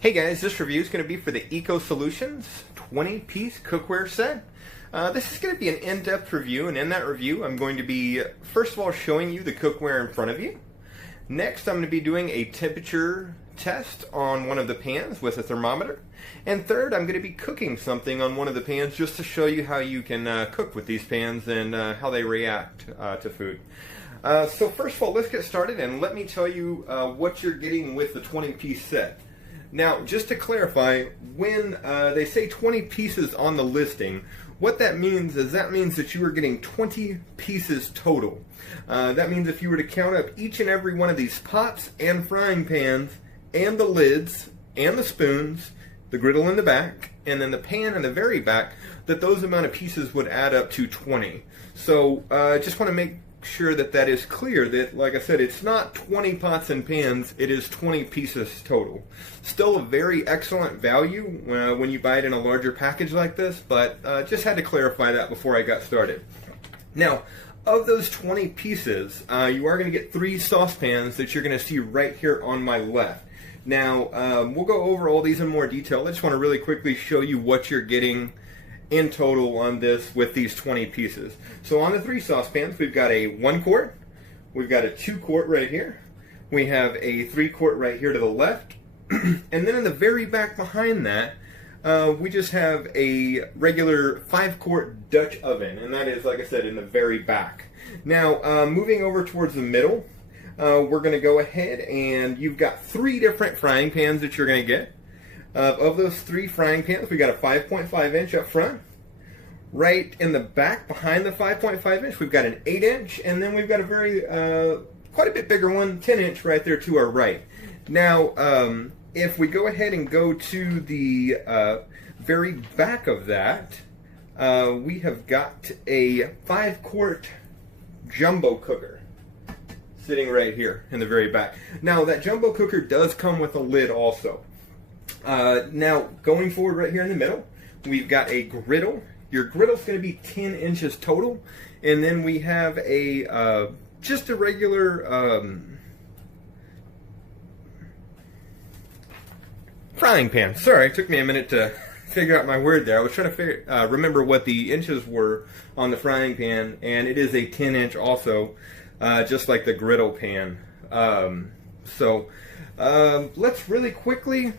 Hey guys, this review is going to be for the Ecolution 20-piece cookware set. This is going to be an in-depth review, and in that review I'm going to be, first of all, showing you the cookware in front of you. Next, I'm going to be doing a temperature test on one of the pans with a thermometer. And third, I'm going to be cooking something on one of the pans just to show you how you can cook with these pans and how they react to food. So first of all, let's get started and let me tell you what you're getting with the 20-piece set. Now, just to clarify, when they say 20 pieces on the listing, what that means is that you are getting 20 pieces total. That means if you were to count up each and every one of these pots and frying pans, and the lids, and the spoons, the griddle in the back, and then the pan in the very back, that those amount of pieces would add up to 20. So, just want to make sure that that is clear, that, like I said, it's not 20 pots and pans, it is 20 pieces total. Still a very excellent value when you buy it in a larger package like this, but just had to clarify that before I got started. Now, of those 20 pieces, you are going to get 3 saucepans that you're going to see right here on my left. Now, we'll go over all these in more detail. I just want to really quickly show you what you're getting in total on this with these 20 pieces. So on the 3 saucepans, we've got a 1 quart, we've got a 2 quart right here, we have a 3 quart right here to the left, and then in the very back behind that, we just have a regular 5 quart Dutch oven, and that is, like I said, in the very back. Now, moving over towards the middle, we're going to go ahead and you've got 3 different frying pans that you're going to get. Of those 3 frying pans, we got a 5.5 inch up front. Right in the back, behind the 5.5 inch, we've got an 8 inch, and then we've got a very, quite a bit bigger one, 10 inch right there to our right. Now, if we go ahead and go to the very back of that, we have got a 5 quart jumbo cooker sitting right here in the very back. Now, that jumbo cooker does come with a lid also. Now, going forward right here in the middle, we've got a griddle. Your griddle's going to be 10 inches total. And then we have a, just a regular, frying pan. Sorry, it took me a minute to figure out my word there. I was trying to remember what the inches were on the frying pan, and it is a 10 inch also, just like the griddle pan. Let's really quickly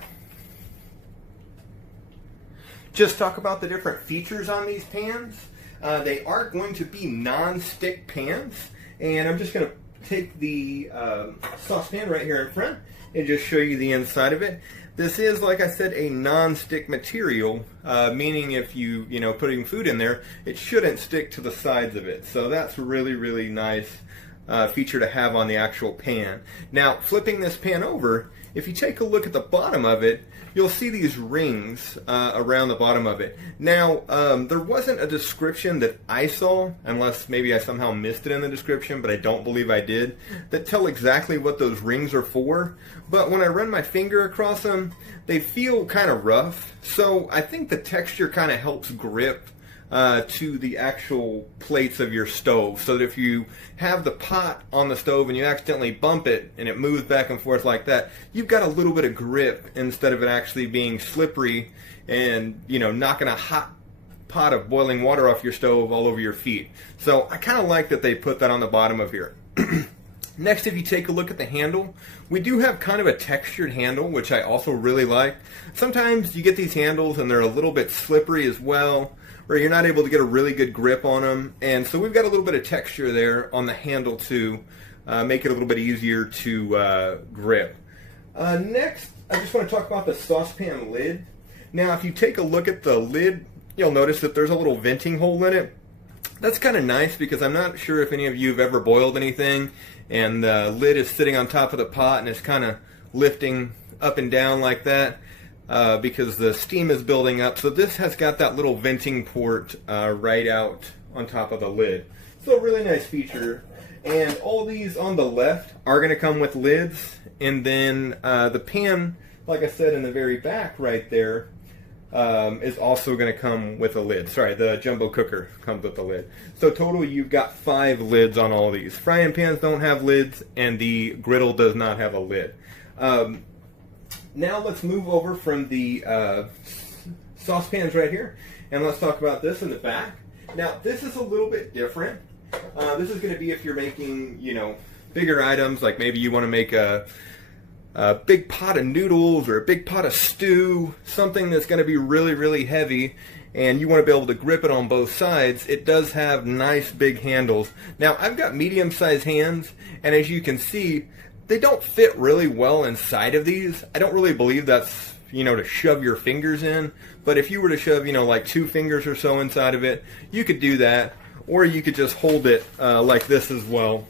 just talk about the different features on these pans. They are going to be non-stick pans, and I'm just going to take the saucepan right here in front and just show you the inside of it. This is, like I said, a non-stick material, meaning if you putting food in there, it shouldn't stick to the sides of it. So that's a really, really nice feature to have on the actual pan. Now, flipping this pan over, if you take a look at the bottom of it, you'll see these rings around the bottom of it. Now, there wasn't a description that I saw, unless maybe I somehow missed it in the description, but I don't believe I did, that tell exactly what those rings are for. But when I run my finger across them, they feel kind of rough. So I think the texture kind of helps grip to the actual plates of your stove, so that if you have the pot on the stove and you accidentally bump it and it moves back and forth like that, you've got a little bit of grip instead of it actually being slippery and knocking a hot pot of boiling water off your stove all over your feet. So I kind of like that they put that on the bottom of here. Next, if you take a look at the handle, we do have kind of a textured handle, which I also really like. Sometimes you get these handles and they're a little bit slippery as well, or you're not able to get a really good grip on them. And so we've got a little bit of texture there on the handle to make it a little bit easier to grip. Next, I just want to talk about the saucepan lid. Now, if you take a look at the lid, you'll notice that there's a little venting hole in it. That's kind of nice because I'm not sure if any of you have ever boiled anything and the lid is sitting on top of the pot and it's kind of lifting up and down like that because the steam is building up. So this has got that little venting port right out on top of the lid. So a really nice feature. And all these on the left are going to come with lids. And then the pan, like I said, in the very back right there, is also going to come with a lid. Sorry, the jumbo cooker comes with a lid. So total, you've got 5 lids on all these. Frying pans don't have lids, and the griddle does not have a lid. Now let's move over from the saucepans right here, and let's talk about this in the back. Now this is a little bit different. This is going to be if you're making, bigger items, like maybe you want to make a big pot of noodles or a big pot of stew, something that's going to be really, really heavy, and you want to be able to grip it on both sides. It does have nice big handles. Now I've got medium-sized hands, and as you can see, they don't fit really well inside of these. I don't really believe that's, to shove your fingers in, but if you were to shove, like 2 fingers or so inside of it, you could do that, or you could just hold it like this as well.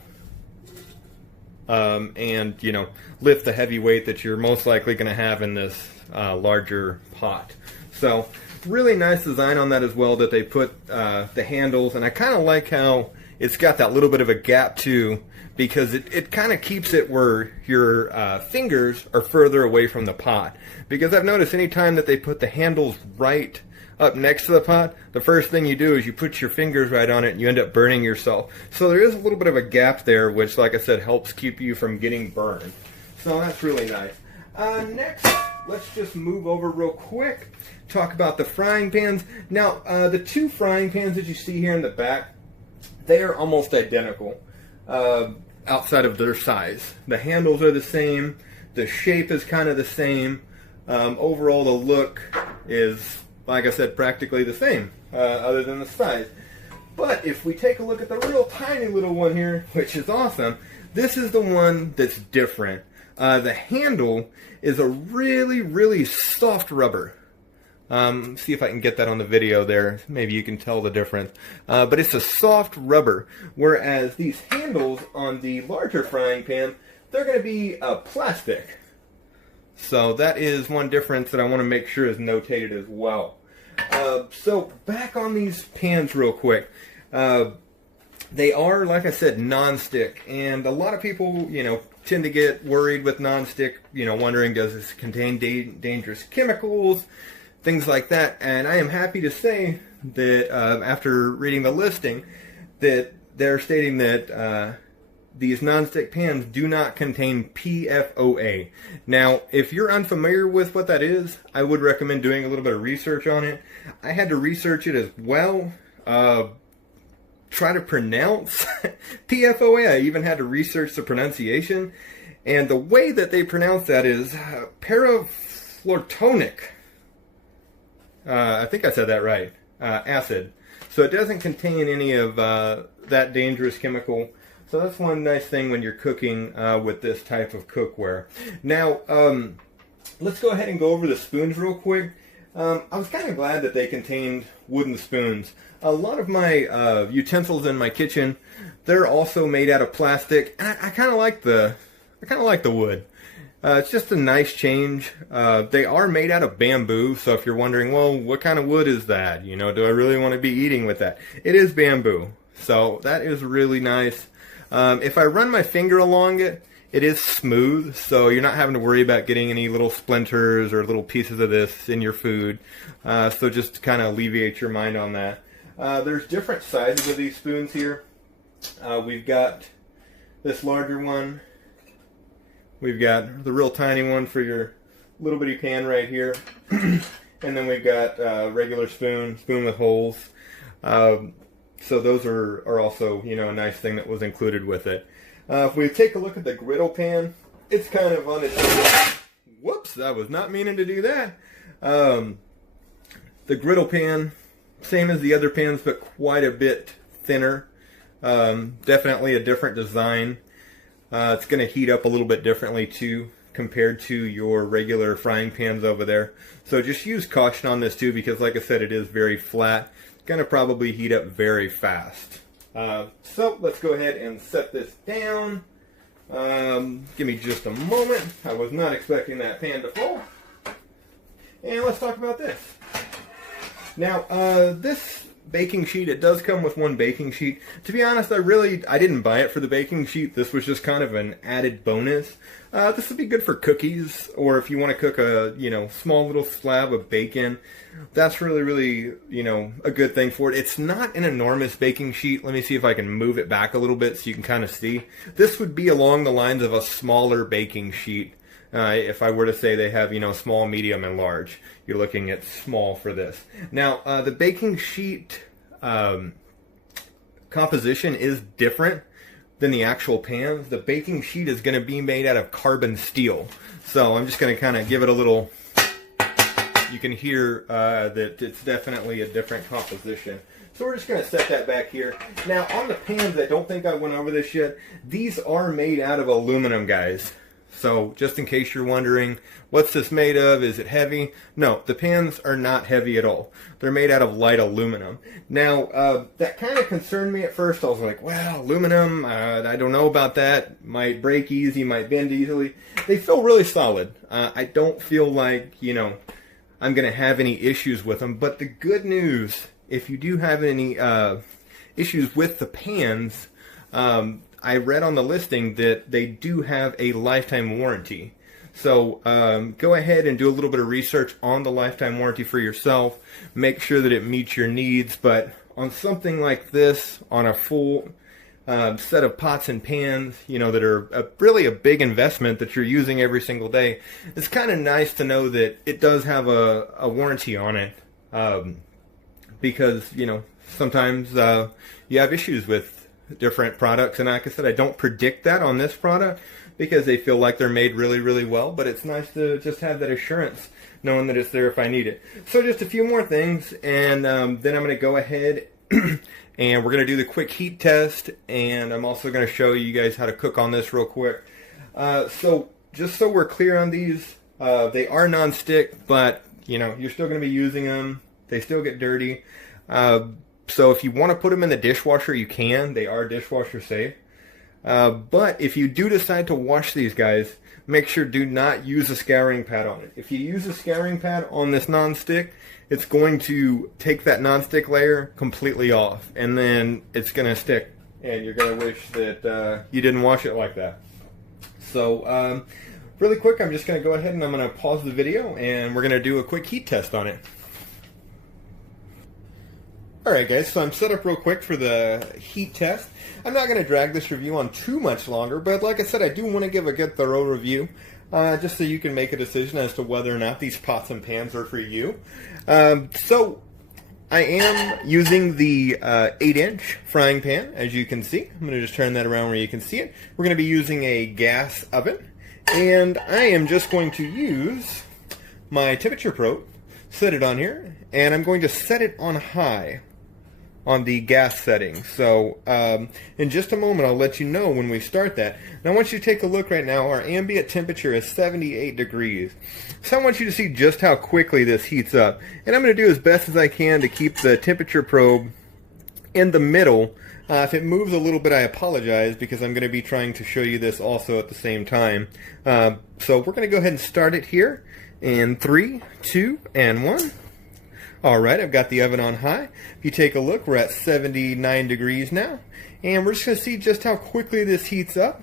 And lift the heavy weight that you're most likely going to have in this larger pot. So really nice design on that as well, that they put the handles, and I kind of like how it's got that little bit of a gap too, because it kind of keeps it where your fingers are further away from the pot. Because I've noticed anytime that they put the handles right up next to the pot, the first thing you do is you put your fingers right on it and you end up burning yourself. So there is a little bit of a gap there, which, like I said, helps keep you from getting burned. So that's really nice. Next, let's just move over real quick, talk about the frying pans. Now, the 2 frying pans that you see here in the back, they are almost identical outside of their size. The handles are the same, the shape is kind of the same. Overall, the look is, like I said, practically the same, other than the size. But if we take a look at the real tiny little one here, which is awesome, this is the one that's different. The handle is a really, really soft rubber. See if I can get that on the video there. Maybe you can tell the difference. But it's a soft rubber, whereas these handles on the larger frying pan, they're going to be plastic. So that is one difference that I want to make sure is notated as well. So back on these pans real quick. They are, like I said, non-stick, and a lot of people, tend to get worried with non-stick, wondering, does this contain dangerous chemicals, things like that. And I am happy to say that after reading the listing, that they're stating that these non-stick pans do not contain PFOA. Now, if you're unfamiliar with what that is, I would recommend doing a little bit of research on it. I had to research it as well. Try to pronounce PFOA. I even had to research the pronunciation. And the way that they pronounce that is parafluoronic. I think I said that right. Acid. So it doesn't contain any of that dangerous chemical. So that's one nice thing when you're cooking with this type of cookware. Now, let's go ahead and go over the spoons real quick. I was kind of glad that they contained wooden spoons. A lot of my utensils in my kitchen, they're also made out of plastic, and I kind of like the wood. It's just a nice change. They are made out of bamboo, so if you're wondering, well, what kind of wood is that? Do I really want to be eating with that? It is bamboo, so that is really nice. If I run my finger along it, it is smooth, so you're not having to worry about getting any little splinters or little pieces of this in your food. So just to kind of alleviate your mind on that. There's different sizes of these spoons here. We've got this larger one. We've got the real tiny one for your little bitty pan right here. And then we've got regular spoon with holes. So those are also, a nice thing that was included with it. If we take a look at the griddle pan, it's kind of on its own. Whoops, I was not meaning to do that. The griddle pan, same as the other pans, but quite a bit thinner. Definitely a different design. It's going to heat up a little bit differently too, compared to your regular frying pans over there. So just use caution on this too, because like I said, it is very flat. It's going to probably heat up very fast. So let's go ahead and set this down. Give me just a moment. I was not expecting that pan to fall. And let's talk about this. Now, this baking sheet, it does come with one baking sheet. To be honest, I didn't buy it for the baking sheet. This was just kind of an added bonus. This would be good for cookies, or if you want to cook a, small little slab of bacon. That's really, really, a good thing for it. It's not an enormous baking sheet. Let me see if I can move it back a little bit so you can kind of see. This would be along the lines of a smaller baking sheet If I were to say they have, small, medium, and large, you're looking at small for this. Now, the baking sheet composition is different than the actual pans. The baking sheet is going to be made out of carbon steel. So I'm just going to kind of give it a little, you can hear that it's definitely a different composition. So we're just going to set that back here. Now on the pans, I don't think I went over this yet, these are made out of aluminum, guys. So just in case you're wondering, what's this made of? Is it heavy? No, the pans are not heavy at all. They're made out of light aluminum. Now, that kind of concerned me at first. I was like, well, aluminum, I don't know about that. Might break easy, might bend easily. They feel really solid. I don't feel like, I'm going to have any issues with them. But the good news, if you do have any issues with the pans, I read on the listing that they do have a lifetime warranty. So go ahead and do a little bit of research on the lifetime warranty for yourself. Make sure that it meets your needs. But on something like this, on a full set of pots and pans, that are really a big investment that you're using every single day, it's kind of nice to know that it does have a warranty on it. Because, sometimes you have issues with different products, and like I said, I don't predict that on this product because they feel like they're made really, really well, but it's nice to just have that assurance knowing that it's there if I need it. So just a few more things, and then I'm going to go ahead and we're going to do the quick heat test, and I'm also going to show you guys how to cook on this real quick. So just so we're clear on these, they are non-stick, but you're still going to be using them. They still get dirty. So if you want to put them in the dishwasher, you can. They are dishwasher safe. But if you do decide to wash these guys, make sure do not use a scouring pad on it. If you use a scouring pad on this non-stick, it's going to take that non-stick layer completely off, and then it's going to stick, and you're going to wish that you didn't wash it like that. So really quick, I'm just going to go ahead and I'm going to pause the video, and we're going to do a quick heat test on it. Alright guys, so I'm set up real quick for the heat test. I'm not going to drag this review on too much longer, but like I said, I do want to give a good thorough review, just so you can make a decision as to whether or not these pots and pans are for you. So I am using the 8-inch frying pan, as you can see. I'm going to just turn that around where you can see it. We're going to be using a gas oven, and I am just going to use my temperature probe, set it on here, and I'm going to set it on high on the gas setting. So in just a moment I'll let you know when we start that. Now I want you to take a look right now. Our ambient temperature is 78 degrees. So I want you to see just how quickly this heats up. And I'm going to do as best as I can to keep the temperature probe in the middle. If it moves a little bit, I apologize, because I'm going to be trying to show you this also at the same time. So we're going to go ahead and start it here in 3, 2, and 1. Alright, I've got the oven on high. If you take a look, we're at 79 degrees now. And we're just going to see just how quickly this heats up.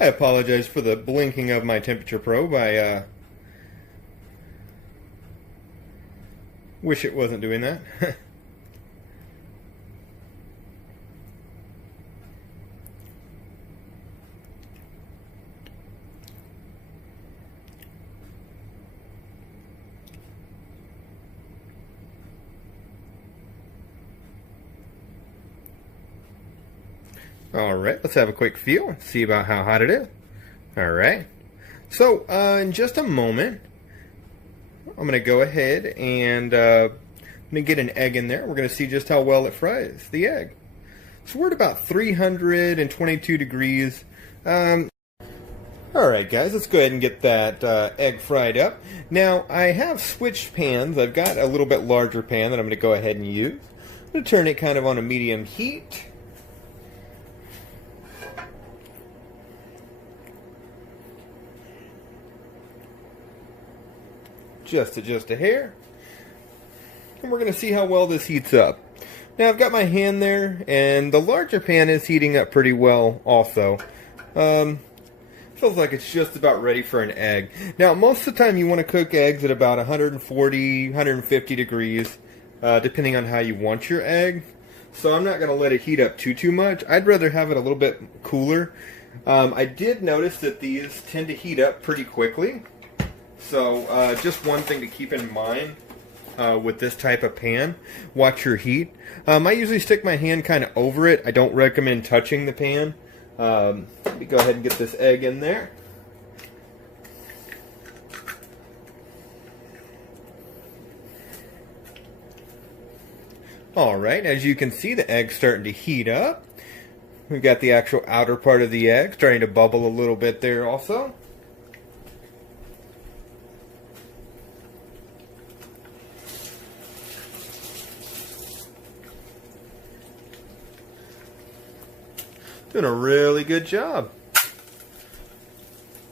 I apologize for the blinking of my temperature probe. I wish it wasn't doing that. Alright, let's have a quick feel and see about how hot it is. Alright, so in just a moment, I'm going to go ahead and I'm going to get an egg in there. We're going to see just how well it fries the egg. So we're at about 322 degrees. Alright guys, let's go ahead and get that egg fried up. Now, I have switched pans. I've got a little bit larger pan that I'm going to go ahead and use. I'm going to turn it kind of on a medium heat. Just a hair, and we're going to see how well this heats up. Now I've got my hand there, and the larger pan is heating up pretty well also. Feels like it's just about ready for an egg. Now, most of the time you want to cook eggs at about 140, 150 degrees, depending on how you want your egg. So I'm not going to let it heat up too much. I'd rather have it a little bit cooler. I did notice that these tend to heat up pretty quickly. So just one thing to keep in mind with this type of pan, watch your heat. I usually stick my hand kind of over it. I don't recommend touching the pan. Let me go ahead and get this egg in there. Alright, as you can see, the egg's starting to heat up. We've got the actual outer part of the egg starting to bubble a little bit there also. Doing a really good job.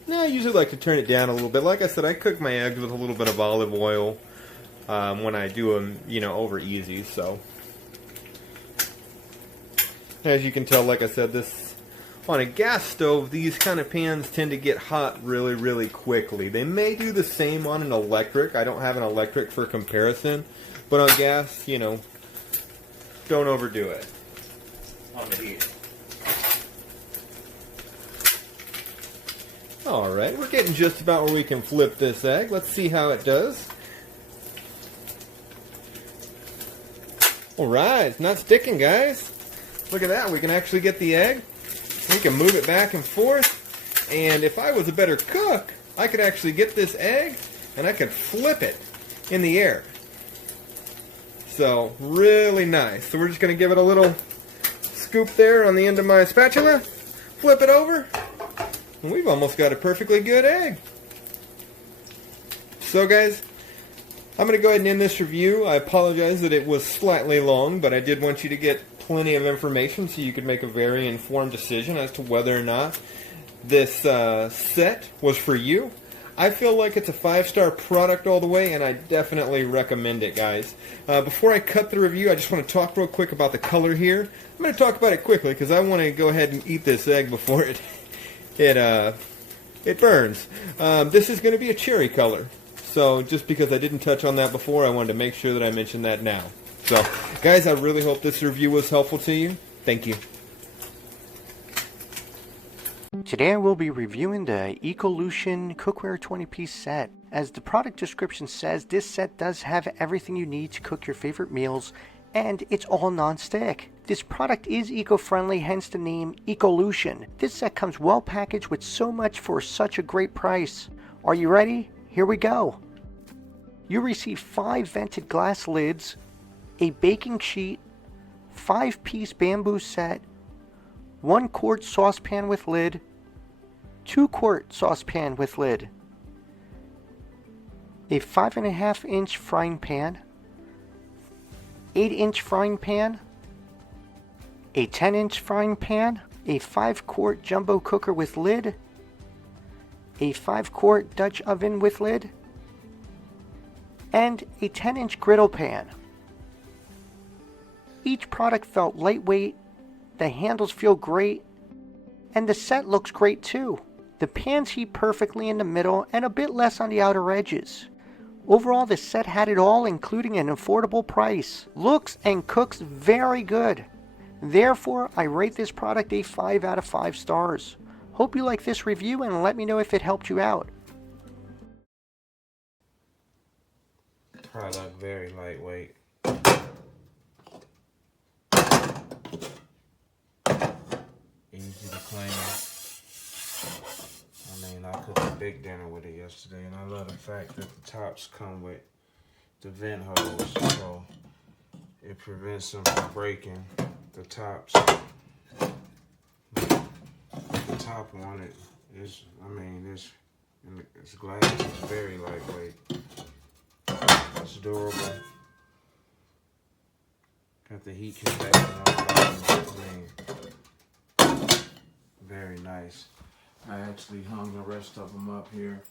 Now I usually like to turn it down a little bit. Like I said, I cook my eggs with a little bit of olive oil when I do them, over easy. So as you can tell, like I said, this on a gas stove, these kind of pans tend to get hot really, really quickly. They may do the same on an electric. I don't have an electric for comparison, but on gas, don't overdo it on the heat. Alright, we're getting just about where we can flip this egg. Let's see how it does. Alright, it's not sticking, guys. Look at that, we can actually get the egg. We can move it back and forth. And if I was a better cook, I could actually get this egg and I could flip it in the air. So, really nice. So we're just going to give it a little scoop there on the end of my spatula. Flip it over. And we've almost got a perfectly good egg. So guys, I'm going to go ahead and end this review. I apologize that it was slightly long, but I did want you to get plenty of information so you could make a very informed decision as to whether or not this set was for you. I feel like it's a 5-star product all the way, and I definitely recommend it, guys. Before I cut the review, I just want to talk real quick about the color here. I'm going to talk about it quickly because I want to go ahead and eat this egg before it burns. This is going to be a cherry color. So just because I didn't touch on that before, I wanted to make sure that I mentioned that now. So, guys, I really hope this review was helpful to you. Thank you. Today I will be reviewing the Ecolution Cookware 20-piece set. As the product description says, this set does have everything you need to cook your favorite meals, and it's all non-stick. This product is eco-friendly, hence the name Ecolution. This set comes well packaged with so much for such a great price. Are you ready? Here we go. You receive 5 vented glass lids, a baking sheet, 5-piece bamboo set, 1-quart saucepan with lid, 2-quart saucepan with lid, a 5.5-inch frying pan, 8-inch frying pan, a 10-inch frying pan, a 5-quart jumbo cooker with lid, a 5-quart Dutch oven with lid, and a 10-inch griddle pan. Each product felt lightweight, the handles feel great, and the set looks great too. The pans heat perfectly in the middle and a bit less on the outer edges. Overall, the set had it all, including an affordable price. Looks and cooks very good. Therefore, I rate this product a 5 out of 5 stars. Hope you like this review and let me know if it helped you out. Product very lightweight. Easy to clean. I cooked a big dinner with it yesterday, and I love the fact that the tops come with the vent holes, so it prevents them from breaking. The tops, the top on it is, it's glass. It's very lightweight. It's durable. Got the heat protection on it. Very nice. I actually hung the rest of them up here.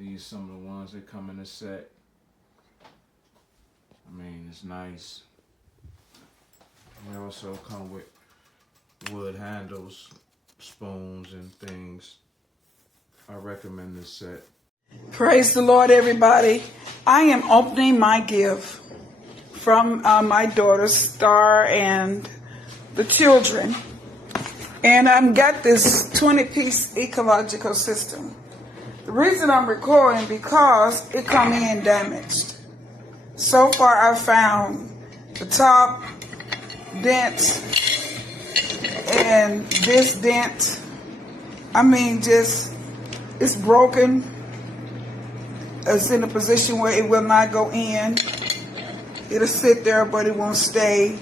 These some of the ones that come in the set. It's nice. They also come with wood handles, spoons, and things. I recommend this set. Praise the Lord, everybody. I am opening my gift from my daughter Star and the children. And I've got this 20-piece ecological system. The reason I'm recording because it come in damaged. So far I've found the top dent and this dent. I mean, just, it's broken. It's in a position where it will not go in. It'll sit there, but it won't stay.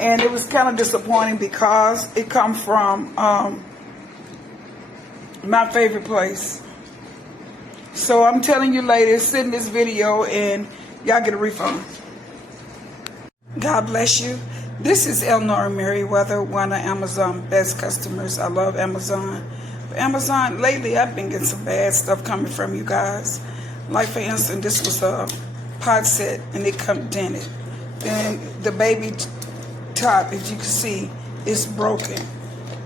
And it was kind of disappointing because it come from my favorite place. So I'm telling you ladies, send this video and y'all get a refund. God bless you. This is Elnora Merriweather, one of Amazon's best customers. I love Amazon. But Amazon, lately I've been getting some bad stuff coming from you guys. Like for instance, this was a pot set and it come dented. Then the baby top, as you can see, is broken.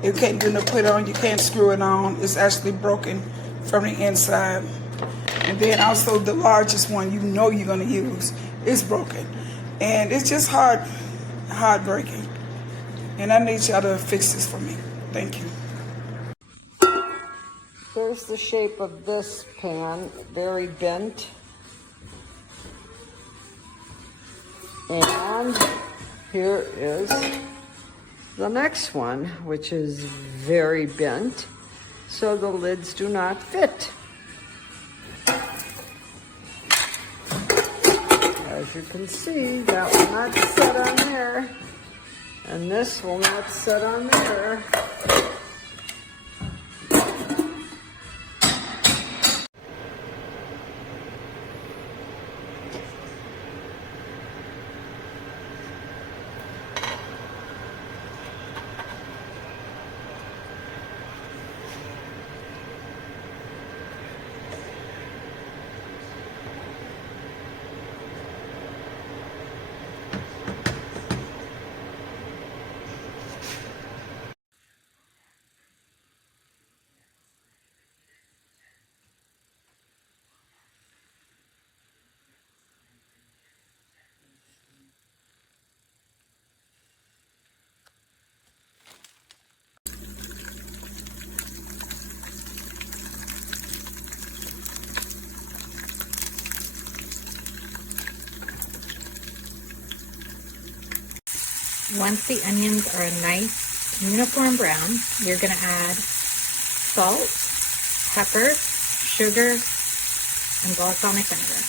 You can't do no put on, you can't screw it on. It's actually broken from the inside. And then also the largest one you know you're gonna use is broken. And it's just heartbreaking. And I need y'all to fix this for me. Thank you. Here's the shape of this pan, very bent. And here is the next one, which is very bent, so the lids do not fit. As you can see, that will not sit on there, and this will not sit on there. Once the onions are a nice uniform brown, you're going to add salt, pepper, sugar, and balsamic vinegar.